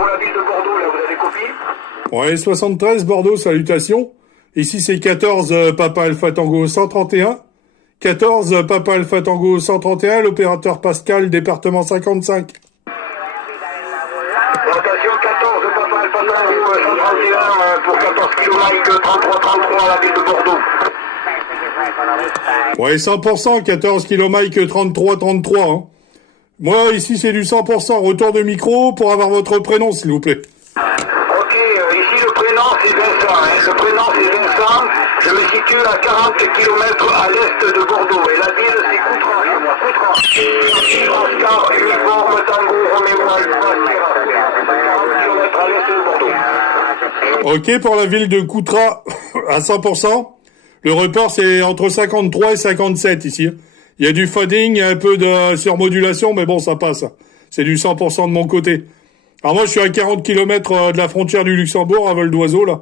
pour la ville de Bordeaux, là, vous avez copié? Ouais, 73, Bordeaux, salutations. Ici, c'est 14, Papa Alpha Tango 131. 14, Papa Alpha Tango 131, l'opérateur Pascal, département 55. Rotation 14, Papa Alpha Tango 131 pour 14 km 33-33 à la ville de Bordeaux. Ouais, 100%, 14 km 33-33. Hein. Moi, ici, c'est du 100%. Retour de micro pour avoir votre prénom, s'il vous plaît. Ok, ici le prénom c'est Vincent. Hein. Le prénom c'est Vincent. Je me situe à 40 km à l'est de Bordeaux. Et la ville c'est Coutras chez moi. Coutras. Oscar, uniforme, Tango, Roméo, Alpha, Sierra. 40 km à l'est de Bordeaux. Ok, pour la ville de Coutras, à 100%. Le report, c'est entre 53 et 57 ici. Il y a du fading, il y a un peu de surmodulation, mais bon, ça passe. C'est du 100% de mon côté. Alors moi, je suis à 40 km de la frontière du Luxembourg, à vol d'oiseau, là.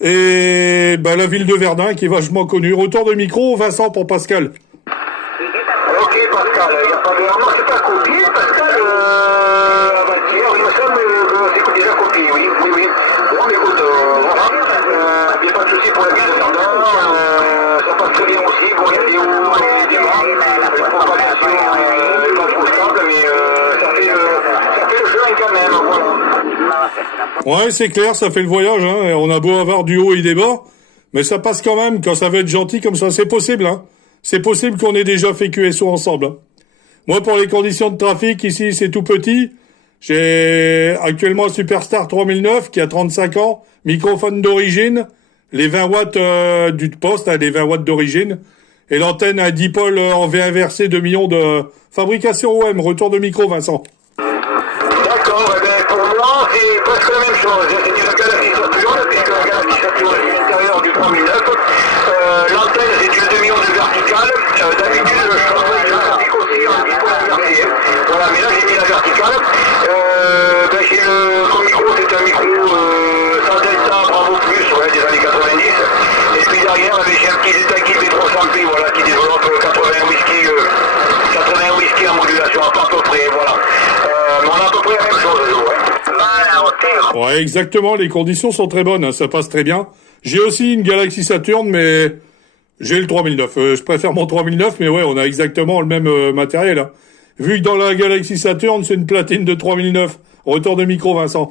Et ben, la ville de Verdun, qui est vachement connue. Retour de micro, Vincent pour Pascal. Ok, Pascal, il n'y a pas de... Non, c'est pas copié, Pascal, avant-hier, il me semble que c'est déjà copié, oui. Bon, mais écoute, voilà, il n'y a pas de souci pour la ville de Verdun, ça passe très bien aussi, bon, il y a des hauts, des bas, la propagation n'est pas trop stable, mais ça fait le chemin quand même, voilà. Ouais, c'est clair, ça fait le voyage, hein. On a beau avoir du haut et des bas, mais ça passe quand même, quand ça veut être gentil comme ça, c'est possible, hein. C'est possible qu'on ait déjà fait QSO ensemble. Hein. Moi, pour les conditions de trafic, ici, c'est tout petit. J'ai actuellement un Superstar 3009 qui a 35 ans, microphone d'origine, les 20 watts du poste, les 20 watts d'origine, et l'antenne à dipôle en V inversé 2 millions de fabrication OM. Retour de micro, Vincent. D'accord, eh bien, pour moi, c'est presque la même chose. C'est une Galaxy Saturn, puisque la Galaxy Saturn est à l'intérieur du 3009. L'antenne, c'est une 2 millions de verticale. D'habitude, je travaille la verticale aussi, en dipôle inversé. Voilà, mais là, j'ai mis la verticale. Comme micro, c'est un micro sans delta, Bravo Plus, ouais, des années 90. Et puis derrière, j'ai un petit Zetaki B300P, voilà, qui développe 80 whisky en modulation, à peu près, voilà. Mais on a à peu près la même chose, ouais. Ouais, exactement, les conditions sont très bonnes, hein, ça passe très bien. J'ai aussi une Galaxy Saturn, mais j'ai le 3009. Je préfère mon 3009, mais ouais, on a exactement le même matériel. Hein. Vu que dans la Galaxy Saturn, c'est une platine de 3009. Retour de micro, Vincent.